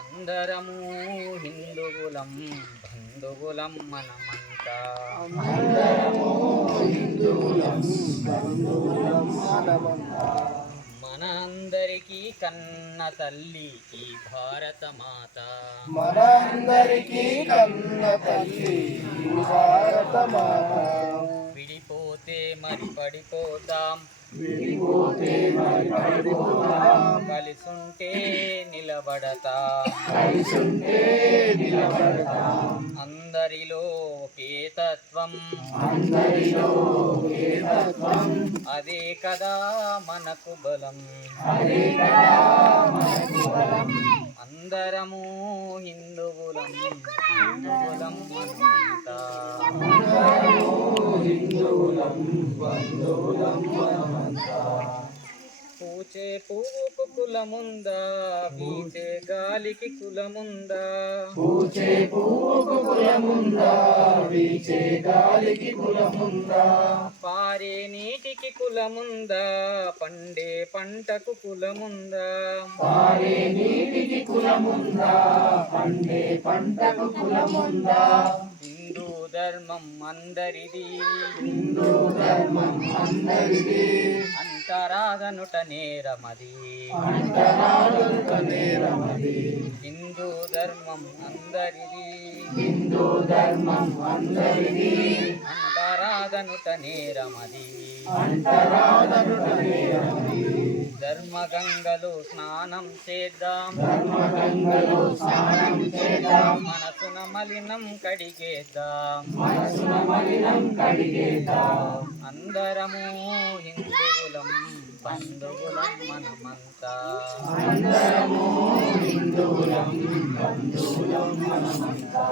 అందరము హిందువులం బంధువులం మనమంతా. మన అందరికీ కన్న తల్లి ఈ భారత మాత మనందరికీ కన్న తల్లి భారత మాత మరి పడిపోతాం. విడిపోతే మరి పడిపోతాం కలిసుంటే నిలబడతా. కలిసుంటే నిలబడతాం అందరిలో ఒకే తత్వం. అందరిలో అదే కదా మనకు బలం. అదే కదా మనకు బలం అందరము హిందువులం. హిందువులం మనమంతా అందరము హిందువులం బంధువులం మనమంతా పూచే పువ్వుకు కులముందా వీచే గాలికి కులముందా? పూచే పువ్వుకు కులముందా వీచే గాలికి కులముందా? పారే నీటికి కులముందా పండే పంటకు కులముందా? పారే నీటికి కులముందా పండే పంటకు కులముందా? ధర్మం అందరిది. హిందూ ధర్మం అందరిది. అంటరాదనుట నేరమది. అంటరాదుక నేరమది. హిందూ ధర్మం అందరిది. హిందూ ధర్మం అందరిది. అంటరాదనుట నేరమది. అంటరాదనుక నేరమది. ధర్మగంగలో స్నానం చేద్దాం. ధర్మగంగలో స్నానం చేద్దాం. మనసున మలినం కడిగేద్దాం. మనసున మలినం కడిగేద్దాం. అందరము హిందువులం బంధువులం మనమంతా. అందరము హిందువులం బంధువులం మనమంతా.